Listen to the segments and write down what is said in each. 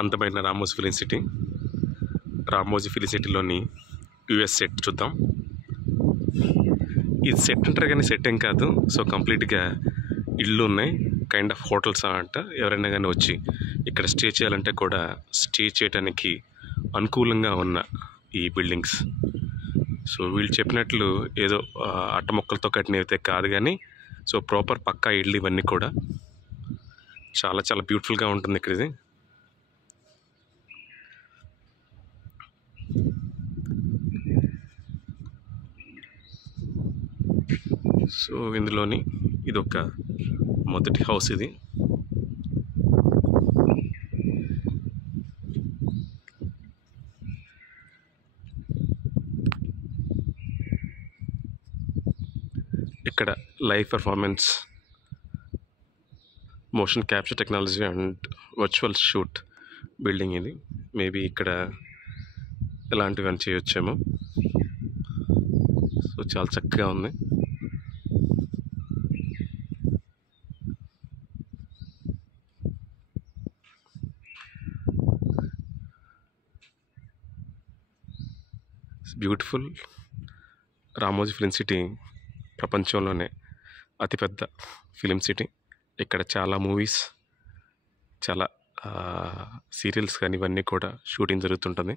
అందమైన Ramoji film city. Ramoji film సిటీలోని US set చూద్దాం. ఇది సెట్ అంటారు కానీ సెట్ ఏం కాదు. సో కంప్లీట్గా ఇళ్ళు ఉన్నాయి, కైండ్ ఆఫ్ హోటల్స్ అంట. ఎవరైనా కానీ వచ్చి ఇక్కడ స్టే చేయాలంటే కూడా స్టే చేయడానికి అనుకూలంగా ఉన్న ఈ బిల్డింగ్స్. సో వీళ్ళు చెప్పినట్లు ఏదో అట్టముక్కలతో కట్టినవి అయితే కాదు కానీ సో ప్రాపర్ పక్కా ఇళ్ళు ఇవన్నీ కూడా. చాలా చాలా బ్యూటిఫుల్గా ఉంటుంది ఇక్కడ ఇది. సో ఇందులోని ఇదొక మొదటి హౌస్ ఇది. ఇక్కడ live performance, motion capture technology and virtual shoot building ఇది. మేబీ ఇక్కడ ఇలాంటివన్నీ చేయొచ్చేమో. సో చాలా చక్కగా ఉంది. బ్యూటిఫుల్ రామోజీ ఫిలిం సిటీ ప్రపంచంలోనే అతిపెద్ద ఫిలిం సిటీ. ఇక్కడ చాలా మూవీస్, చాలా సీరియల్స్ కానీ ఇవన్నీ కూడా షూటింగ్ జరుగుతుంటుంది.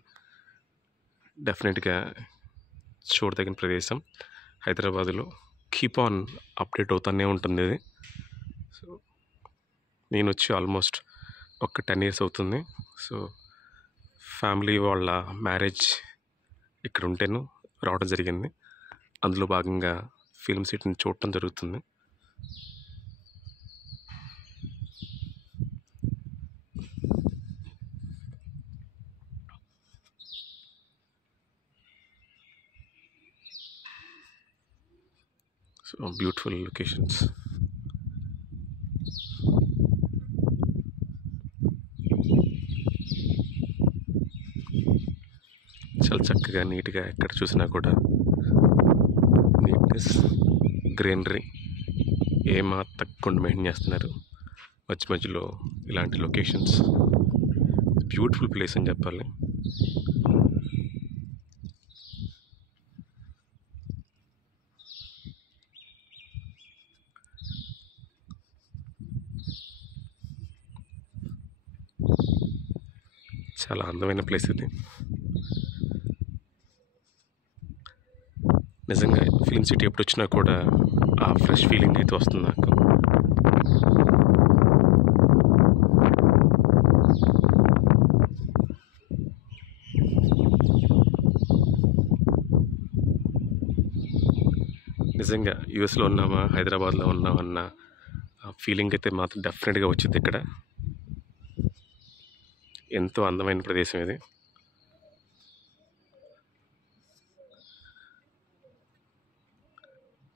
డెఫినెట్గా చూడదగిన ప్రదేశం. హైదరాబాదులో కీప్ ఆన్ అప్డేట్ అవుతూనే ఉంటుంది ఇది. సో నేను వచ్చి ఆల్మోస్ట్ ఒక 10 years అవుతుంది. సో ఫ్యామిలీ వాళ్ళ మ్యారేజ్ ఇక్కడ ఉంటేను రావడం జరిగింది. అందులో భాగంగా ఫిల్మ్ సిటీని చూడటం జరుగుతుంది. So beautiful locations. చాలా చక్కగా నీట్గా ఎక్కడ చూసినా కూడా నీట్నెస్, గ్రీనరీ తగ్గకుండా మెయింటైన్ చేస్తున్నారు. మధ్య మధ్యలో ఇలాంటి లొకేషన్స్. బ్యూటిఫుల్ ప్లేస్ అని చెప్పాలి. చాలా అందమైన ప్లేస్ ఇది. నిజంగా ఫిలిం సిటీ ఎప్పుడు వచ్చినా కూడా ఆ ఫ్రెష్ ఫీలింగ్ అయితే వస్తుంది నాకు. నిజంగా యూఎస్లో ఉన్నామా హైదరాబాద్లో ఉన్నామన్న ఫీలింగ్ అయితే మాత్రం డెఫినెట్గా వచ్చింది ఇక్కడ. ఎంతో అందమైన ప్రదేశం ఇది.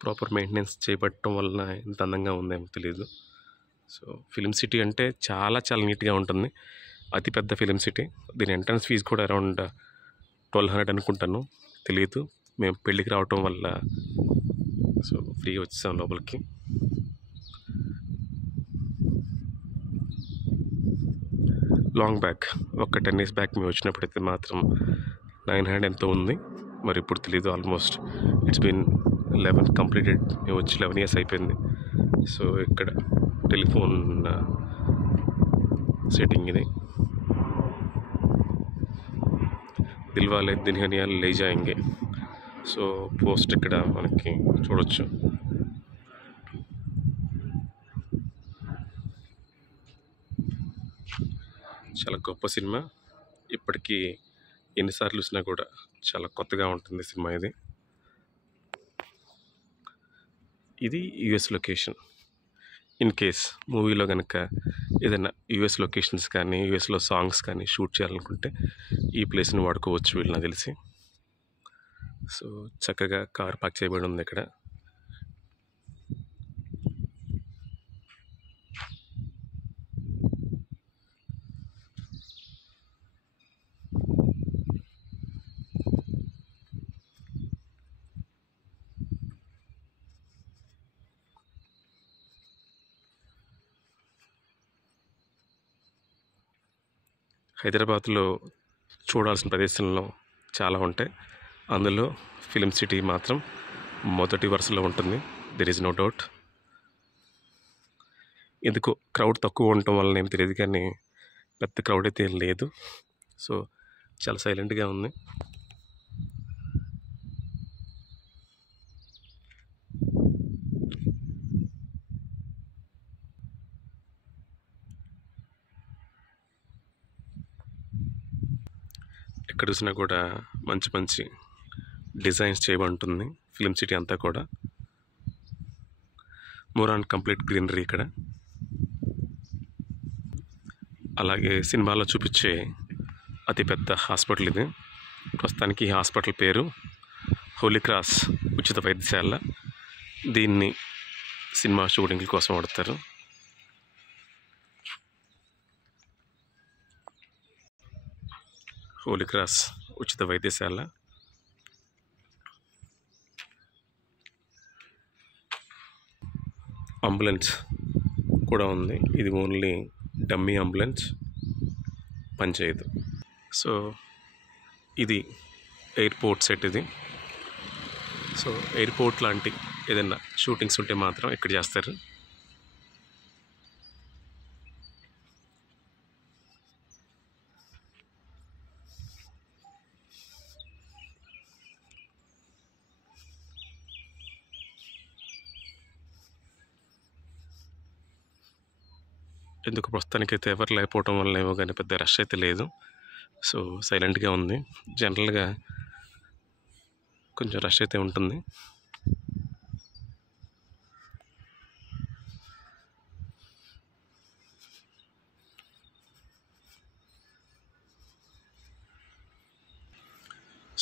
ప్రాపర్ మెయింటెనెన్స్ చేపట్టడం వలన ఎంత అందంగా ఉందేమో తెలియదు. సో ఫిలిం సిటీ అంటే చాలా చాలా నీట్గా ఉంటుంది. అతిపెద్ద ఫిలిం సిటీ. దీని ఎంట్రన్స్ ఫీజు కూడా అరౌండ్ 1200 అనుకుంటాను, తెలియదు. మేము పెళ్ళికి రావటం వల్ల సో ఫ్రీగా వచ్చేసాం లోపలికి. లాంగ్ బ్యాక్ ఒక 10 years బ్యాక్ మేము వచ్చినప్పుడైతే మాత్రం 900 ఎంతో ఉంది. మరి ఇప్పుడు తెలీదు. Almost it's been 11 completed. మేము వచ్చి 11 years అయిపోయింది. సో ఇక్కడ టెలిఫోన్ సెట్టింగ్ ఇది. దిల్వాలే దుల్హనియా లే జాయేంగే. సో పోస్ట్ ఇక్కడ మనకి చూడొచ్చు. చాలా గొప్ప సినిమా. ఇప్పటికీ ఎన్నిసార్లు చూసినా కూడా చాలా కొత్తగా ఉంటుంది సినిమా ఇది. ఇది యుఎస్ లొకేషన్. ఇన్ కేస్ మూవీలో కనుక ఏదైనా యుఎస్ లొకేషన్స్ కానీ యుఎస్లో సాంగ్స్ కానీ షూట్ చేయాలనుకుంటే ఈ ప్లేస్ని వాడుకోవచ్చు వీళ్ళు, నాకు తెలిసి. సో చక్కగా కార్ పార్క్ చేయబడి ఉంది ఇక్కడ. హైదరాబాద్లో చూడాల్సిన ప్రదేశంలో చాలా ఉంటాయి. అందులో ఫిలిం సిటీ మాత్రం మొదటి వరుసలో ఉంటుంది. There is no doubt. ఎందుకు క్రౌడ్ తక్కువ ఉండటం వల్ల ఏం తెలియదు, కానీ పెద్ద క్రౌడ్ అయితే లేదు. సో చాలా సైలెంట్గా ఉంది. ఎక్కడ చూసినా కూడా మంచి మంచి డిజైన్స్ చేయబడుతుంది ఫిలిం సిటీ అంతా కూడా. మోర్ అండ్ కంప్లీట్ గ్రీనరీ ఇక్కడ. అలాగే సినిమాలో చూపించే అతిపెద్ద హాస్పిటల్ ఇది. ప్రస్తుతానికి ఈ హాస్పిటల్ పేరు హోలీ క్రాస్ ఉచిత వైద్యశాల. దీన్ని సినిమా షూటింగ్ల కోసం వాడతారు. హోలీ క్రాస్ ఉచిత వైద్యశాల. అంబులెన్స్ కూడా ఉంది. ఇది ఓన్లీ డమ్మీ అంబులెన్స్, పనిచేయదు. సో ఇది ఎయిర్పోర్ట్ సెట్ ఇది. సో ఎయిర్పోర్ట్ లాంటి ఏదైనా షూటింగ్స్ ఉంటే మాత్రం ఇక్కడ చేస్తారు. ఎందుకు ప్రస్తుతానికైతే ఎవరు లేకపోవడం వల్ల ఏమో కానీ పెద్ద రష్ అయితే లేదు. సో సైలెంట్గా ఉంది. జనరల్గా కొంచెం రష్ అయితే ఉంటుంది.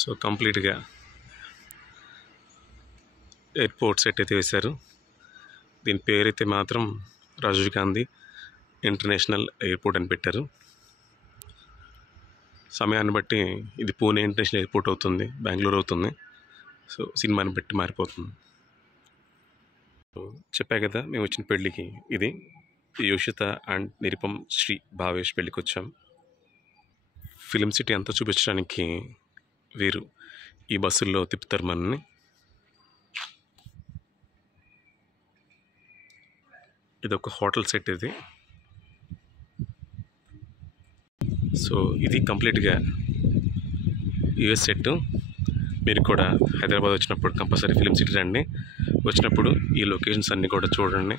సో కంప్లీట్గా ఎయిర్పోర్ట్ సెట్ అయితే వేశారు. దీని పేరైతే మాత్రం రాజీవ్ గాంధీ ఇంటర్నేషనల్ ఎయిర్పోర్ట్ అని పెట్టారు. సమయాన్ని బట్టి ఇది పూణే ఇంటర్నేషనల్ ఎయిర్పోర్ట్ అవుతుంది, బెంగళూరు అవుతుంది. సో సినిమాని బట్టి మారిపోతుంది. చెప్పా కదా మేము వచ్చిన పెళ్ళికి. ఇది యోషిత అండ్ నిరుపమ్ శ్రీ భావేష్ పెళ్ళికి వచ్చాం. ఫిలిం సిటీ అంతా చూపించడానికి వీరు ఈ బస్సుల్లో తిప్పుతారు మనని. ఇది ఒక హోటల్ సెట్ ఇది. సో ఇది కంప్లీట్గా యూఎస్ సెట్. మీరు కూడా హైదరాబాద్ వచ్చినప్పుడు కంపల్సరీ ఫిలిం సిటీ రండి. వచ్చినప్పుడు ఈ లొకేషన్స్ అన్నీ కూడా చూడండి.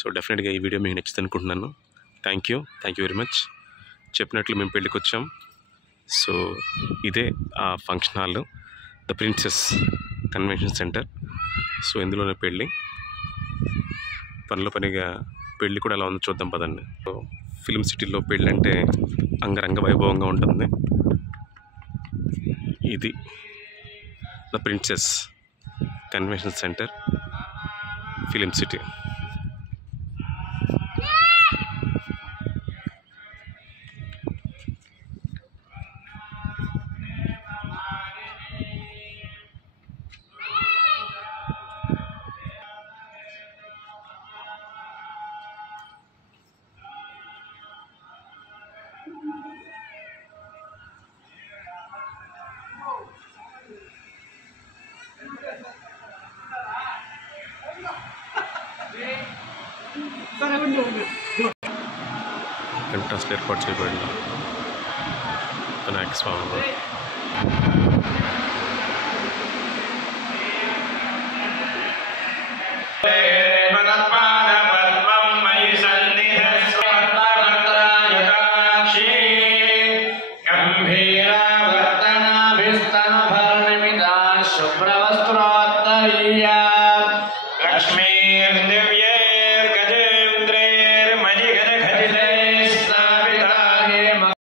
సో డెఫినెట్గా ఈ వీడియో మీకు నచ్చుతుంది అనుకుంటున్నాను. Thank you very much. చెప్పినట్లు మేము పెళ్ళికి వచ్చాం. సో ఇదే ఆ function hall, the princess convention centre. So ఇందులోనే పెళ్ళి. పనిలో పనిగా పెళ్ళి కూడా ఎలా ఉందో చూద్దాం పదండి. సో ఫిలిం సిటీలో పెళ్ళి అంటే అంగరంగ వైభవంగా ఉంటుంది. ఇది the princess convention centre, film city. ఎంట్రన్స్లో ఏర్పాటు చేయబడిన వినాయక స్వామి. లక్ష్మీ